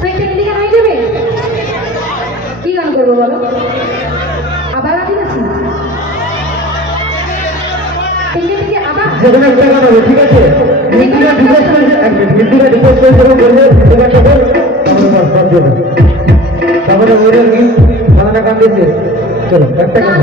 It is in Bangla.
তুই একটা দিকে হয়ে যাবে কি গান করবো বলো আবার ঠিক আছে থেকে আবার যেখানে একটা গান হবে ঠিক আছে মিন্টুরা রিকোয়েস্ট করেছে এক মিনিট মিন্টুরা রিকোয়েস্ট করেছে এবং বললে তোমার সাথে তারপরে তারপরে ওরা কি গান দিয়েছে চলো একটা গান